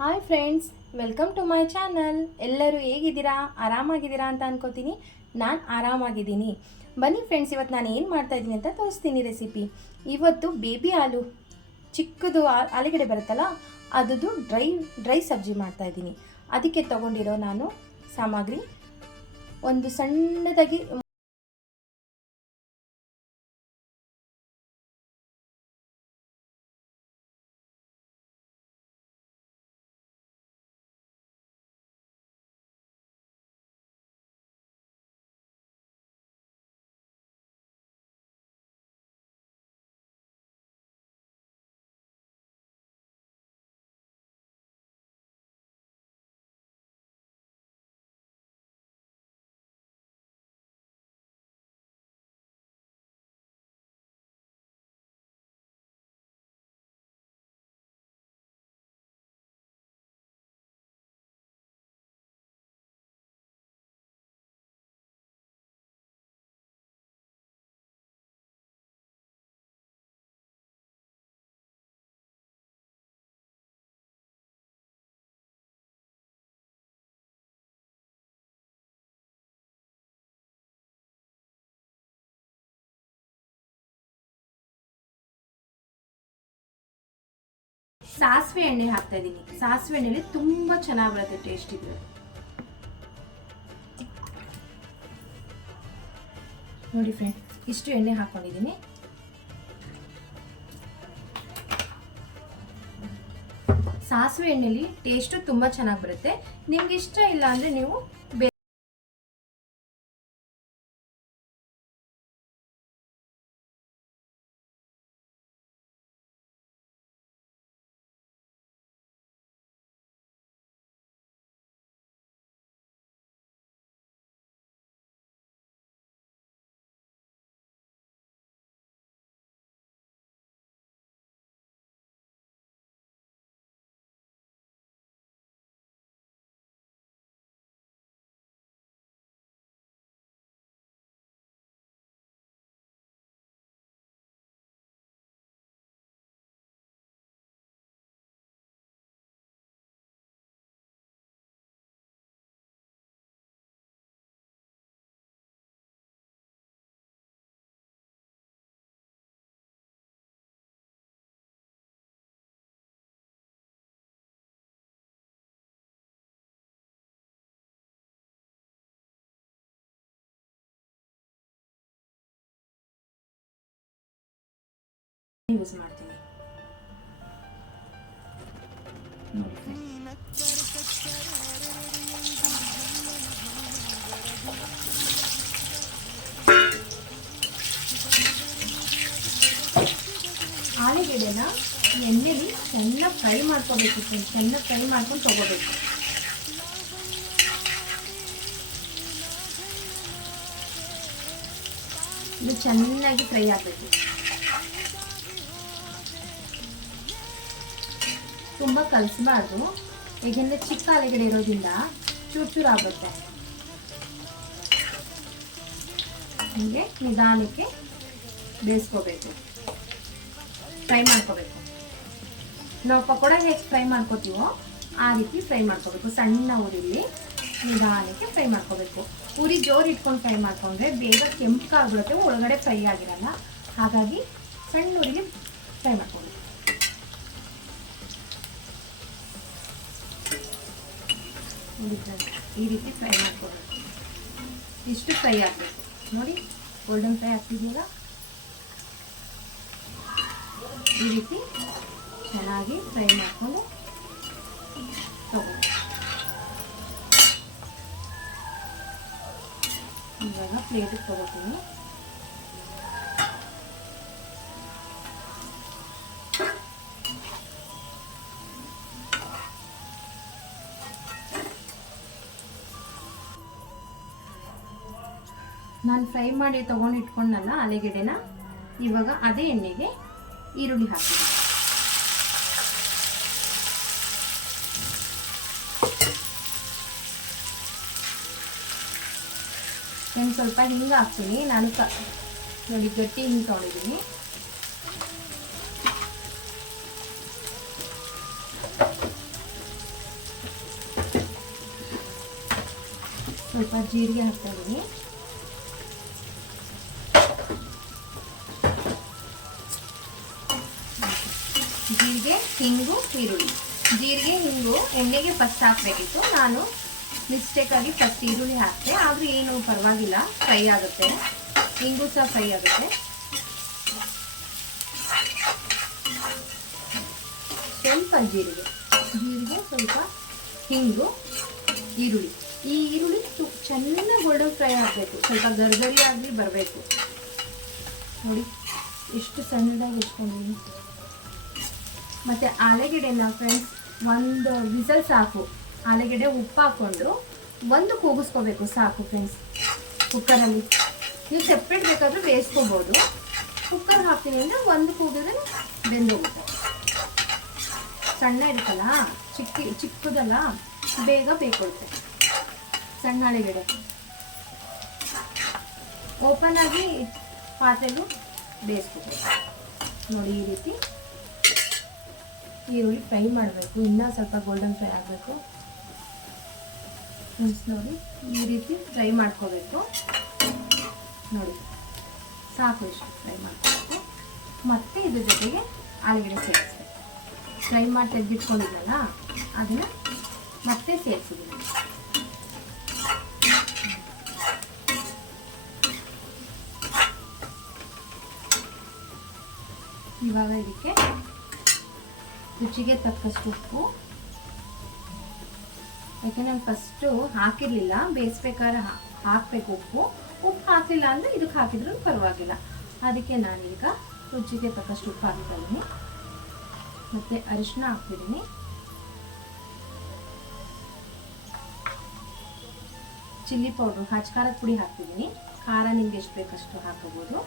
Hi friends, welcome to my channel. ಎಲ್ಲರೂ ಹೇಗಿದ್ದೀರಾ? ಆರಾಮಾಗಿದ್ದೀರಾ ಅಂತ ಅನ್ಕೋತೀನಿ. ನಾನು ಆರಾಮಾಗಿದ್ದೀನಿ. ಬನ್ನಿ ಫ್ರೆಂಡ್ಸ್, ಇವತ್ತು ನಾನು ಏನು ಮಾಡ್ತಾಯಿದ್ದೀನಿ ಅಂತ ತೋರಿಸ್ತೀನಿ ರೆಸಿಪಿ. ಇವತ್ತು ಬೇಬಿ ಆಲೂ ಚಿಕ್ಕದು ಆಲೂಗಡ್ಡೆ ಬರುತ್ತಲ್ಲ, ಅದದ್ದು ಡ್ರೈ ಸಬ್ಜಿ ಮಾಡ್ತಾಯಿದ್ದೀನಿ. ಅದಕ್ಕೆ ತೊಗೊಂಡಿರೋ ನಾನು ಸಾಮಗ್ರಿ, ಒಂದು ಸಣ್ಣದಾಗಿ ಸಾಸಿವೆ ಎಣ್ಣೆ ಹಾಕ್ತಾ ಇದ್ದೀನಿ. ಸಾಸಿವೆ ಎಣ್ಣೆಲಿ ತುಂಬ ಚೆನ್ನಾಗಿ ಬರುತ್ತೆ, ಟೇಸ್ಟ್ ಇದೆ. ನೋಡಿ ಫ್ರೆಂಡ್, ಇಷ್ಟು ಎಣ್ಣೆ ಹಾಕೊಂಡಿದ್ದೀನಿ. ಸಾಸಿವೆ ಎಣ್ಣೆಲಿ ಟೇಸ್ಟು ತುಂಬ ಚೆನ್ನಾಗಿ ಬರುತ್ತೆ. ನಿಮ್ಗೆ ಇಷ್ಟ ಇಲ್ಲ ಅಂದರೆ ನೀವು ಯೂಸ್ ಮಾಡ್ತೀನಿ. ಆಲೂಗೆಡ್ಡೆನ ಎಣ್ಣೆಲಿ ಚೆನ್ನಾಗಿ ಫ್ರೈ ಮಾಡ್ಕೋಬೇಕು. ಚೆನ್ನಾಗಿ ಫ್ರೈ ಮಾಡ್ಕೊಂಡು ತಗೋಬೇಕು. ಇದು ಚೆನ್ನಾಗಿ ಫ್ರೈ ಆಗಬೇಕು. ತುಂಬ ಕಲಿಸಬಾರ್ದು, ಏಕೆಂದರೆ ಚಿಕ್ಕ ಆಲೂಗಡ್ಡೆ ಇರೋದ್ರಿಂದ ಚೂರು ಆಗುತ್ತೆ. ಹೀಗೆ ನಿಧಾನಕ್ಕೆ ಬೇಯಿಸ್ಕೋಬೇಕು, ಫ್ರೈ ಮಾಡ್ಕೋಬೇಕು. ನಾವು ಪಕೋಡ ಹೇಗೆ ಫ್ರೈ ಮಾಡ್ಕೋತೀವೋ ಆ ರೀತಿ ಫ್ರೈ ಮಾಡ್ಕೋಬೇಕು. ಸಣ್ಣ ಉರಿಲಿ ನಿಧಾನಕ್ಕೆ ಫ್ರೈ ಮಾಡ್ಕೋಬೇಕು. ಉರಿ ಜೋರು ಇಟ್ಕೊಂಡು ಫ್ರೈ ಮಾಡ್ಕೊಂಡ್ರೆ ಬೇಗ ಕೆಂಪಾಗ್ಬಿಡುತ್ತೆ, ಒಳಗಡೆ ಫ್ರೈ ಆಗಿರಲ್ಲ. ಹಾಗಾಗಿ ಸಣ್ಣ ಉರಿಲಿ ಫ್ರೈ ಮಾಡ್ಕೋಬೇಕು. ಈ ರೀತಿ ಫ್ರೈ ಮಾಡ್ಕೋಬೇಕು. ಇಷ್ಟು ಫ್ರೈ ಆಗಬೇಕು. ನೋಡಿ, ಗೋಲ್ಡನ್ ಫ್ರೈ ಆಗ್ತಿದೆಯಲ್ಲ, ಈ ರೀತಿ ಚೆನ್ನಾಗಿ ಫ್ರೈ ಮಾಡಿಕೊಂಡು ತಗೋಬೇಕು. ಇವಾಗ ಪ್ಲೇಟಿಗೆ ತಗೋತೀನಿ. ನಾನು ಫ್ರೈ ಮಾಡಿ ತೊಗೊಂಡು ಇಟ್ಕೊಂಡಲ್ಲ ಆಲೂಗೆಡ್ಡೆನ, ಇವಾಗ ಅದೇ ಎಣ್ಣೆಗೆ ಈರುಳ್ಳಿ ಹಾಕ್ತೀನಿ. ನಾನು ಸ್ವಲ್ಪ ಹಿಂಗೆ ಹಾಕ್ತೀನಿ. ನಾನು ನೋಡಿ ಗಟ್ಟಿ ಹಿಂಗೆ ತೊಗೊಂಡಿದ್ದೀನಿ. ಸ್ವಲ್ಪ ಜೀರಿಗೆ ಹಾಕ್ತಾ ಇದ್ದೀನಿ. ಜೀರಿಗೆ, ಹಿಂಗು, ಈರುಳ್ಳಿ. ಜೀರಿಗೆ ಹಿಂಗು ಎಣ್ಣೆಗೆ ಫಸ್ಟ್ ಹಾಕಬೇಕಿತ್ತು, ನಾನು ಮಿಸ್ಟೇಕಾಗಿ ಫಸ್ಟ್ ಈರುಳ್ಳಿ ಹಾಕ್ತೆ. ಆದರೂ ಏನು ಪರವಾಗಿಲ್ಲ, ಫ್ರೈ ಆಗುತ್ತೆ. ಹಿಂಗು ಸಹ ಫ್ರೈ ಆಗುತ್ತೆ. ಸ್ವಲ್ಪ ಜೀರಿಗೆ, ಸ್ವಲ್ಪ ಹಿಂಗು, ಈರುಳ್ಳಿ. ಈ ಈರುಳ್ಳಿ ಚೆನ್ನಾಗಿ ಗೋಲ್ಡನ್ ಫ್ರೈ ಆಗಬೇಕು, ಸ್ವಲ್ಪ ಗರಿಗರಿಯಾಗಿ ಬರಬೇಕು. ನೋಡಿ ಎಷ್ಟು ಸಣ್ಣದಾಗಿ ಇಟ್ಕೊಂಡಿದ್ದೀನಿ. ಮತ್ತು ಆಲೂಗೆಡ್ಡೆನ ಫ್ರೆಂಡ್ಸ್ ಒಂದು ವಿಸಲ್ ಸಾಕು. ಆಲೂಗೆಡ್ಡೆ ಉಪ್ಪು ಹಾಕ್ಕೊಂಡು ಒಂದು ಕೂಗಿಸ್ಕೋಬೇಕು ಸಾಕು ಫ್ರೆಂಡ್ಸ್. ಕುಕ್ಕರಲ್ಲಿ ನೀವು ಸೆಪ್ರೇಟ್ ಬೇಕಾದರೂ ಬೇಯಿಸ್ಕೋಬೋದು. ಕುಕ್ಕರ್ ಹಾಕ್ತೀನಿ ಅಂದರೆ ಒಂದು ಕೂಗಿದ್ರೆ ಬೆಂದೋಗುತ್ತೆ. ಸಣ್ಣ ಇರುತ್ತಲ್ಲ, ಚಿಕ್ಕದಲ್ಲ, ಬೇಗ ಬೇಕೊಳುತ್ತೆ. ಸಣ್ಣ ಆಲೂಗೆಡ್ಡೆ ಓಪನ್ ಆಗಿ ಪಾತ್ರೆಗೂ ಬೇಯಿಸ್ಕೋಬೇಕು. ನೋಡಿ ಈ ರೀತಿ ಈರುಳ್ಳಿ ಫ್ರೈ ಮಾಡಬೇಕು, ಇನ್ನೂ ಸ್ವಲ್ಪ ಗೋಲ್ಡನ್ ಫ್ರೈ ಆಗಬೇಕು. ನೋಡಿ ಈ ರೀತಿ ಫ್ರೈ ಮಾಡ್ಕೋಬೇಕು. ನೋಡಿ ಸಾಕು, ಇಷ್ಟು ಫ್ರೈ ಮಾಡ್ಕೋಬೇಕು. ಮತ್ತು ಇದ್ರ ಜೊತೆಗೆ ಆಲೂಗೆಡ್ಡೆ ಸೇರಿಸ್ಬೇಕು. ಫ್ರೈ ಮಾಡಿ ತೆಗೆದಿಟ್ಕೊಂಡಿದ್ದಲ್ಲ ಅದನ್ನು ಮತ್ತೆ ಸೇರಿಸಿದ್ದೀನಿ. ಇವಾಗ ಇದಕ್ಕೆ ರುಚಿಗೆ ತಕ್ಕಷ್ಟು ಉಪ್ಪು. ಯಾಕೆ ನಾನು ಫಸ್ಟು ಹಾಕಿರಲಿಲ್ಲ, ಬೇಯಿಸ್ಬೇಕಾದ್ರೆ ಹಾಕಬೇಕು ಉಪ್ಪು ಹಾಕಲಿಲ್ಲ ಅಂದರೆ ಇದಕ್ಕೆ ಹಾಕಿದ್ರೂ ಪರವಾಗಿಲ್ಲ. ಅದಕ್ಕೆ ನಾನೀಗ ರುಚಿಗೆ ತಕ್ಕಷ್ಟು ಉಪ್ಪು ಹಾಕ್ತಿದ್ದೀನಿ. ಮತ್ತು ಅರಿಶಿನ ಹಾಕ್ತಿದ್ದೀನಿ. ಚಿಲ್ಲಿ ಪೌಡ್ರು, ಖಾರದ ಪುಡಿ ಹಾಕ್ತಿದ್ದೀನಿ. ಖಾರ ನಿಮ್ಗೆ ಎಷ್ಟು ಬೇಕಷ್ಟು ಹಾಕೋಬೋದು.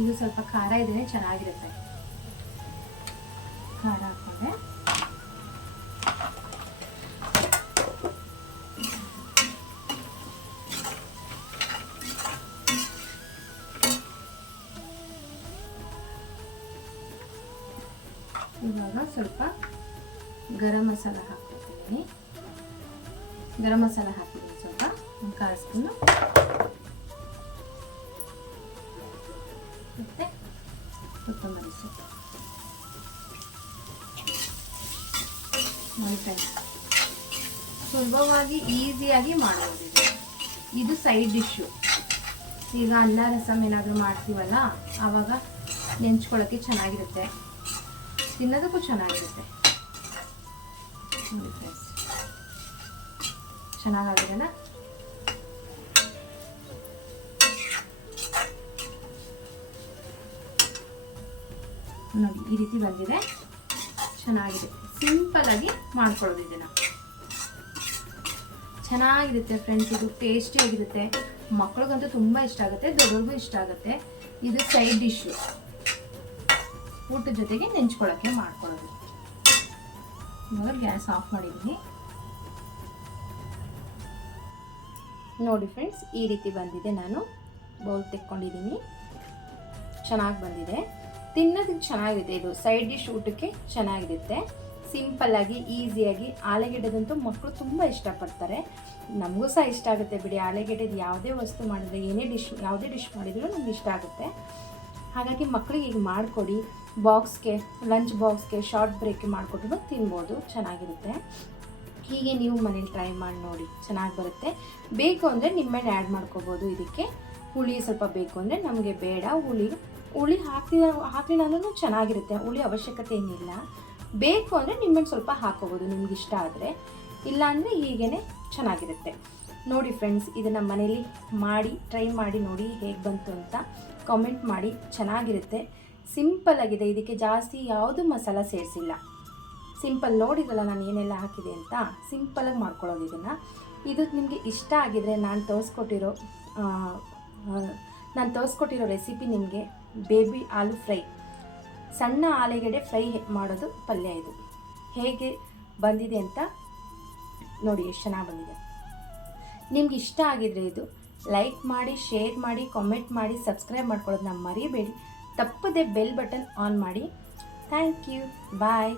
ಇದು ಸ್ವಲ್ಪ ಖಾರ ಇದ್ರೆ ಚೆನ್ನಾಗಿರುತ್ತೆ. ಖಾರ ಹಾಕೊಂಡೆ. ಇವಾಗ ಸ್ವಲ್ಪ ಗರಂ ಮಸಾಲ ಹಾಕ್ತಿದ್ದೀನಿ. ಗರಂ ಮಸಾಲ ಹಾಕಿದ್ದೀನಿ ಸ್ವಲ್ಪ, ಒಂದು 1/4 ಸ್ಪೂನು. ಮತ್ತು ಕೊತ್ತಂಬರಿ ಸೊಪ್ಪು. ಸುಲಭವಾಗಿ ಈಸಿಯಾಗಿ ಮಾಡ್ಬೋದು. ಇದು ಸೈಡ್ ಡಿಶ್ಶು. ಈಗ ಅನ್ನ ರಸಮ್ ಏನಾದರೂ ಮಾಡ್ತೀವಲ್ಲ ಆವಾಗ ನೆಂಚ್ಕೊಳ್ಳೋಕ್ಕೆ ಚೆನ್ನಾಗಿರುತ್ತೆ, ತಿನ್ನೋದಕ್ಕೂ ಚೆನ್ನಾಗಿರುತ್ತೆ. ನೋಡಿ ಫ್ರೆಂಡ್ಸ್, ಚೆನ್ನಾಗಿರಲ್ಲ. ನೋಡಿ ಈ ರೀತಿ ಬಂದಿದೆ, ಚೆನ್ನಾಗಿದೆ. ಸಿಂಪಲಾಗಿ ಮಾಡ್ಕೊಳ್ಳೋದು ಇದನ್ನು. ಚೆನ್ನಾಗಿರುತ್ತೆ ಫ್ರೆಂಡ್ಸ್, ಇದು ಟೇಸ್ಟಿಯಾಗಿರುತ್ತೆ. ಮಕ್ಳಿಗಂತೂ ತುಂಬ ಇಷ್ಟ ಆಗುತ್ತೆ, ದೊಡ್ಡವ್ರಿಗೂ ಇಷ್ಟ ಆಗುತ್ತೆ. ಇದು ಸೈಡ್ ಡಿಶ್ಶು, ಊಟದ ಜೊತೆಗೆ ನೆಂಚ್ಕೊಳ್ಳೋಕ್ಕೆ ಮಾಡ್ಕೊಳ್ಳೋದು. ಇವಾಗ ಗ್ಯಾಸ್ ಆಫ್ ಮಾಡಿದ್ದೀನಿ. ನೋಡಿ ಫ್ರೆಂಡ್ಸ್, ಈ ರೀತಿ ಬಂದಿದೆ. ನಾನು ಬೌಲ್ ತೆಕ್ಕೊಂಡಿದ್ದೀನಿ, ಚೆನ್ನಾಗಿ ಬಂದಿದೆ. ತಿನ್ನೋದಕ್ಕೆ ಚೆನ್ನಾಗಿದೆ. ಇದು ಸೈಡ್ ಡಿಶ್ ಊಟಕ್ಕೆ ಚೆನ್ನಾಗಿರುತ್ತೆ. ಸಿಂಪಲ್ಲಾಗಿ ಈಸಿಯಾಗಿ. ಆಲೂಗೆಡ್ಡೆದಂತೂ ಮಕ್ಕಳು ತುಂಬ ಇಷ್ಟಪಡ್ತಾರೆ, ನಮಗೂ ಸಹ ಇಷ್ಟ ಆಗುತ್ತೆ ಬಿಡಿ. ಆಲೂಗೆಡ್ಡೆದು ಯಾವುದೇ ವಸ್ತು ಮಾಡಿದ್ರೆ, ಯಾವುದೇ ಡಿಶ್ ಮಾಡಿದರೂ ನಮ್ಗೆ ಇಷ್ಟ ಆಗುತ್ತೆ. ಹಾಗಾಗಿ ಮಕ್ಕಳಿಗೆ ಈಗ ಮಾಡಿಕೊಡಿ. ಬಾಕ್ಸ್ಗೆ, ಲಂಚ್ ಬಾಕ್ಸ್ಗೆ, ಶಾರ್ಟ್ ಬ್ರೇಕ್ಗೆ ಮಾಡಿಕೊಟ್ಟು ತಿನ್ಬೋದು, ಚೆನ್ನಾಗಿರುತ್ತೆ. ಹೀಗೆ ನೀವು ಮನೇಲಿ ಟ್ರೈ ಮಾಡಿ ನೋಡಿ, ಚೆನ್ನಾಗಿ ಬರುತ್ತೆ. ಬೇಕು ಅಂದರೆ ನಿಂಬೆಹಣ್ಣು ಆ್ಯಡ್ ಮಾಡ್ಕೋಬೋದು. ಇದಕ್ಕೆ ಹುಳಿ ಸ್ವಲ್ಪ ಬೇಕು ಅಂದರೆ, ನಮಗೆ ಬೇಡ ಹುಳಿ ಹಾಕಲಿಲ್ಲ ಅಂದ್ರೂ ಚೆನ್ನಾಗಿರುತ್ತೆ. ಹುಳಿ ಅವಶ್ಯಕತೆ ಏನಿಲ್ಲ. ಬೇಕು ಅಂದರೆ ನಿಂಬೆಹಣ್ಣು ಸ್ವಲ್ಪ ಹಾಕೋಬೋದು ನಿಮ್ಗೆ ಇಷ್ಟ ಆದರೆ, ಇಲ್ಲಾಂದರೆ ಹೀಗೇ ಚೆನ್ನಾಗಿರುತ್ತೆ. ನೋಡಿ ಫ್ರೆಂಡ್ಸ್, ಇದನ್ನು ಮನೇಲಿ ಮಾಡಿ ಟ್ರೈ ಮಾಡಿ ನೋಡಿ ಹೇಗೆ ಬಂತು ಅಂತ ಕಾಮೆಂಟ್ ಮಾಡಿ. ಚೆನ್ನಾಗಿರುತ್ತೆ, ಸಿಂಪಲ್ಲಾಗಿದೆ. ಇದಕ್ಕೆ ಜಾಸ್ತಿ ಯಾವುದು ಮಸಾಲ ಸೇರಿಸಿಲ್ಲ. ಸಿಂಪಲ್ ನೋಡಿದ್ರಲ್ಲ ನಾನು ಏನೆಲ್ಲ ಹಾಕಿದೆ ಅಂತ, ಸಿಂಪಲಾಗಿ ಮಾಡ್ಕೊಳ್ಳೋದು ಇದನ್ನು. ಇದು ನಿಮಗೆ ಇಷ್ಟ ಆಗಿದರೆ ನಾನು ತೋರಿಸ್ಕೊಟ್ಟಿರೋ ರೆಸಿಪಿ ನಿಮಗೆ ಬೇಬಿ ಆಲೂ ಫ್ರೈ, ಸಣ್ಣ ಆಲೂಗೆಡ್ಡೆ ಫ್ರೈ ಮಾಡೋದು ಪಲ್ಯ. ಇದು ಹೇಗೆ ಬಂದಿದೆ ಅಂತ ನೋಡಿ, ಎಷ್ಟು ಚೆನ್ನಾಗಿ ಬಂದಿದೆ. ನಿಮ್ಗೆ ಇಷ್ಟ ಆಗಿದರೆ ಇದು ಲೈಕ್ ಮಾಡಿ, ಶೇರ್ ಮಾಡಿ, ಕಾಮೆಂಟ್ ಮಾಡಿ, ಸಬ್ಸ್ಕ್ರೈಬ್ ಮಾಡ್ಕೊಳ್ಳೋದನ್ನ ಮರಿಬೇಡಿ. ತಪ್ಪದೆ ಬೆಲ್ ಬಟನ್ ಆನ್ ಮಾಡಿ. Thank you. ಬಾಯ್.